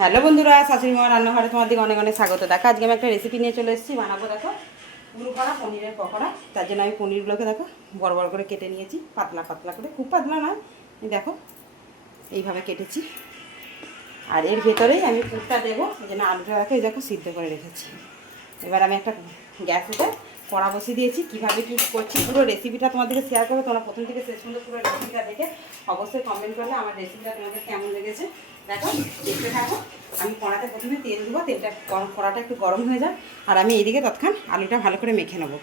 Hello বন্ধুরা, শাশুড়ি মা রান্নাঘরে তোমাদের অনেক অনেক স্বাগত। দেখো আজকে আমি একটা রেসিপি নিয়ে চলে এসেছি। বানাবো দেখো পুরো করা পনিরের পকোড়া। তার জন্য আমি পনিরগুলোকে দেখো বড় বড় করে কেটে নিয়েছি, পাতলা পাতলা করে, খুব পাতলা নয়, দেখো এইভাবে কেটেছি। আর এর ভেতরেই আমি পুরটা দেবো, এই জন্য আলুটা দেখো এই দেখো সিদ্ধ করে রেখেছি। এবার আমি একটা গ্যাসেতে কড়া বসিয়ে দিয়েছি। কীভাবে কী করছি পুরো রেসিপিটা তোমাদেরকে শেয়ার করবো। তোমরা প্রথম থেকে শেষ পর্যন্ত পুরো রেসিপিটা দেখে অবশ্যই কমেন্ট করবে আমার রেসিপিটা তোমাদের কেমন লেগেছে। দেখো দেখতে থাকো। আমি কড়াতে প্রথমে তেল দেবো, তেলটা কড়াটা একটু গরম হয়ে যায়। আর আমি এইদিকে তৎক্ষণ আলুটা ভালো করে মেখে নেবো।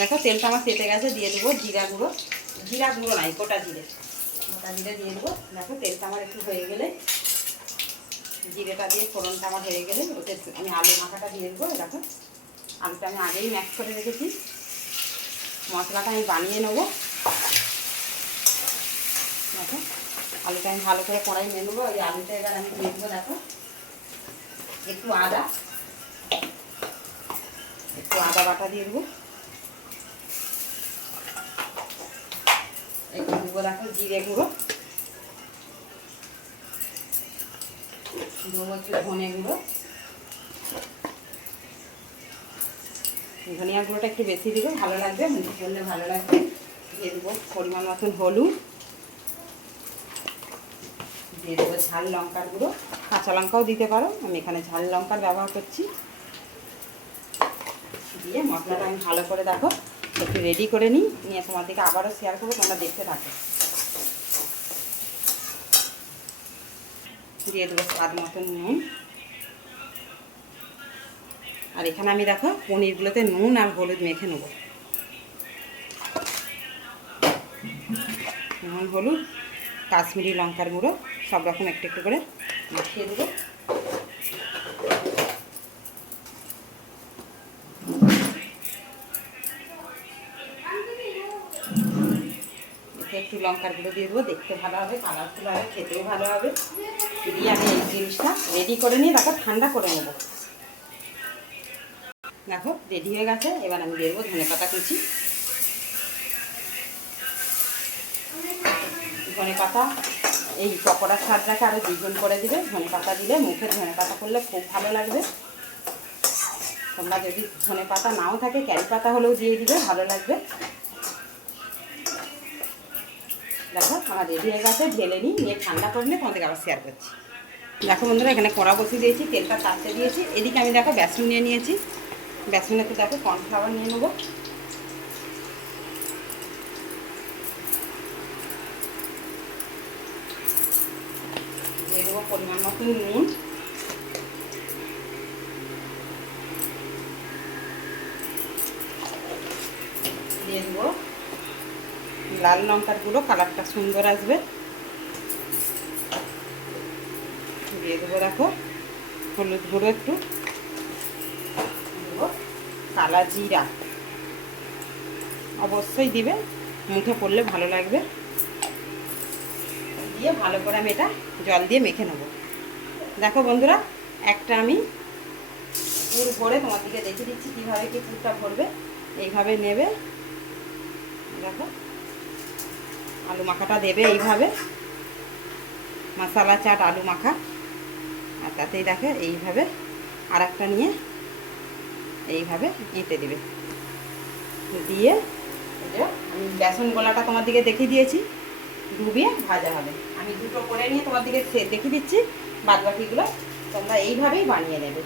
দেখো তেলটা আমার তেতে গেছে, দিয়ে দেবো জিরা গুঁড়ো। জিরা গুঁড়ো নাই, গোটা জিরে দিয়ে দেবো। দেখো তেলটা আমার একটু হয়ে গেলে, জিরেটা দিয়ে ফোড়নটা আমার হয়ে গেলে ওতে আমি আলু মাখাটা দিয়ে দেবো। দেখো আলুটা আমি আগেই ম্যাক্স করে রেখেছি, মশলাটা আমি বানিয়ে নেবো। দেখো আলুটা আমি ভালো করে কড়াই নিয়ে নেবো। ওই আলুটা এবার আমি দিয়ে দেবো। দেখো একটু আদা বাটা দিয়ে দেবো। একটু দেবো দেখো জিরে গুঁড়ো, দেবো একটু ধনে গুঁড়ো। ধনিয়া গুঁড়োটা একটু বেশি দেবো, ভালো লাগবে, মুখে করলে ভালো লাগবে। দিয়ে দেবো পরিমাণ মতন হলুদ, দিয়ে দেবো ঝাল লঙ্কার গুঁড়ো। কাঁচা লঙ্কাও দিতে পারো, আমি এখানে ঝাল লঙ্কার ব্যবহার করছি। দিয়ে মশলাটা আমি ভালো করে দেখো একটু রেডি করে নিয়ে তোমার দিকে আবারও শেয়ার করবো, তোমরা দেখতে থাকো। দিয়ে দেবো স্বাদ মতন নুন। আর এখানে আমি দেখো পনিরগুলোতে নুন আর হলুদ মেখে নেবো। নুন, হলুদ, কাশ্মীরি লঙ্কার গুঁড়ো সব রকম একটু একটু করে মাখিয়ে দেবো। একটু লঙ্কার গুঁড়ো দিয়ে দেবো, দেখতে ভালো হবে, কালারফুল হবে, খেতেও ভালো হবে। দিয়ে আমি এই জিনিসটা রেডি করে নিয়ে তারপর ঠান্ডা করে নেবো। দেখো রেডি হয়ে গেছে। এবার আমি দিয়ে দেবো ধনেপাতা কুচি। ধনেপাতা এই পকোড়ার স্বাদটাকে আরও দ্বিগুণ করে দিবে। ধনেপাতা দিলে মুখে ধনেপাতা করলে খুব ভালো লাগবে। তোমরা যদি ধনেপাতা নাও থাকে ক্যারি পাতা হলেও দিয়ে দিবে, ভালো লাগবে। দেখো আমার রেডি হয়ে গেছে, ঢেলে নিয়ে ঠান্ডা করে নিয়ে তোমাদেরকে আবার শেয়ার করছি। দেখো বন্ধুরা এখানে কড়া বসিয়ে দিয়েছি, তেলটা তাড়তে দিয়েছি। এদিকে আমি দেখো বেসন নিয়ে নিয়েছি। বেসনেতে দেখো কর্নফ্লাওয়ার নিয়ে নেবো। দিয়ে দেবো পরিমাণ মতন নুন। দিয়ে দেবো লাল লঙ্কার গুঁড়ো, কালারটা সুন্দর আসবে। দিয়ে দেবো দেখো হলুদ গুঁড়ো একটু, দেবো কালা জিরা, অবশ্যই দিবে, মুখে পড়লে ভালো লাগবে। দিয়ে ভালো করে আমি এটা জল দিয়ে মেখে নেবো। দেখো বন্ধুরা একটা আমি পুর ভরে তোমার দিকে দেখিয়ে দিচ্ছি কীভাবে কি পুরটা ভরবে। এইভাবে নেবে, দেখো আলু মাখাটা দেবে এইভাবে, মশলা চাট আলু মাখা। আর তাতেই দেখো এইভাবে আর একটা নিয়ে এইভাবে এঁটে দেবে। দিয়ে আমি বেসন গোলাটা তোমার দিকে দেখিয়ে দিয়েছি, ডুবিয়ে ভাজা হবে। আমি দুটো করে নিয়ে তোমার দিকে দেখিয়ে দিচ্ছি, বাদবাকিগুলো তোমরা এইভাবেই বানিয়ে নেবে।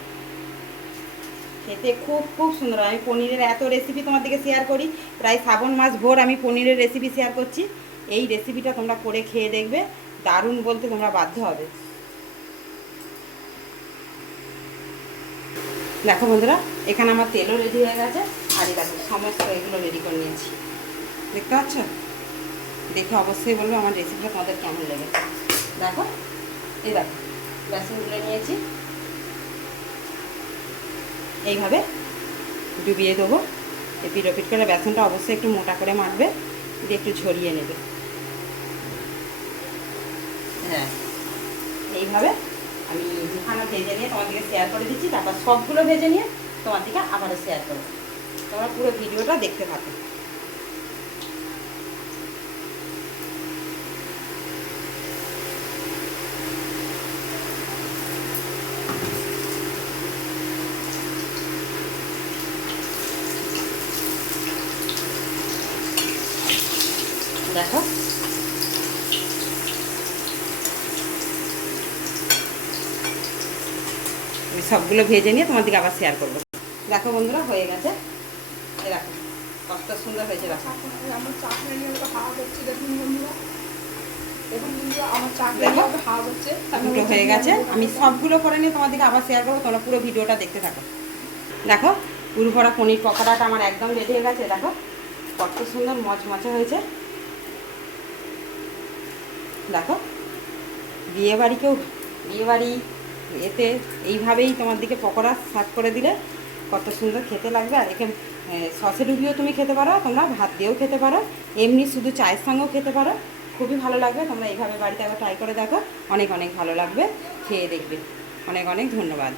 খেতে খুব খুব সুন্দর। আমি পনিরের এত রেসিপি তোমার দিকে শেয়ার করি, প্রায় শ্রাবণ মাস ভোর আমি পনিরের রেসিপি শেয়ার করছি। এই রেসিপিটা তোমরা করে খেয়ে দেখবে, দারুণ বলতে তোমরা বাধ্য হবে। দেখো বন্ধুরা এখানে আমার তেলও রেডি হয়ে গেছে। আর এই দেখো সমস্ত এগুলো রেডি করে নিয়েছি, দেখতে পাচ্ছ? দেখে অবশ্যই বলবো আমার রেসিপিটা তোমাদের কেমন লেগেছে। দেখো এই দেখো বেসনগুলো নিয়েছি, এইভাবে ডুবিয়ে দেবো। এপিট ওপিট করে বেসনটা অবশ্যই একটু মোটা করে মাখবে, দিয়ে একটু ঝরিয়ে নেবে। হ্যাঁ এইভাবে আমি দুখানা ভেজে নিয়ে তোমার দিকে শেয়ার করে দিচ্ছি। তারপর সবগুলো ভেজে নিয়ে তোমার দিকে আবারও শেয়ার করবো। তোমরা পুরো ভিডিওটা দেখতে থাকো। দেখো আমি সবগুলো ভেজে নিয়ে তোমাদেরকে আবার শেয়ার করবো। দেখো বন্ধুরা হয়ে গেছে, এরকম কত সুন্দর হয়েছে। দেখো আমার চাকরি হাওয়া করছে, দেখুন বন্ধুরা, দেখুন বন্ধুরা আমার চাকরি হাওয়া করছে। দুটো হয়ে গেছে, আমি সবগুলো করে নিয়ে তোমাদেরকে আবার শেয়ার করবো, তোমরা পুরো ভিডিওটা দেখতে থাকো। দেখো পুরো ভরা পনির পকোড়াটা আমার একদম রেডি হয়ে গেছে। দেখো কত সুন্দর মচমচে হয়েছে। দেখো বিয়েবাড়ি এতে এইভাবেই তোমার দিকে পকোড়া সার্ভ করে দিলে কত সুন্দর খেতে লাগবে। আর এখানে সসে ডুবিয়েও তুমি খেতে পারো, তোমরা ভাত দিয়েও খেতে পারো, এমনি শুধু চায়ের সঙ্গেও খেতে পারো, খুবই ভালো লাগবে। তোমরা এইভাবে বাড়িতে একবার ট্রাই করে দেখো, অনেক অনেক ভালো লাগবে, খেয়ে দেখবে। অনেক অনেক ধন্যবাদ।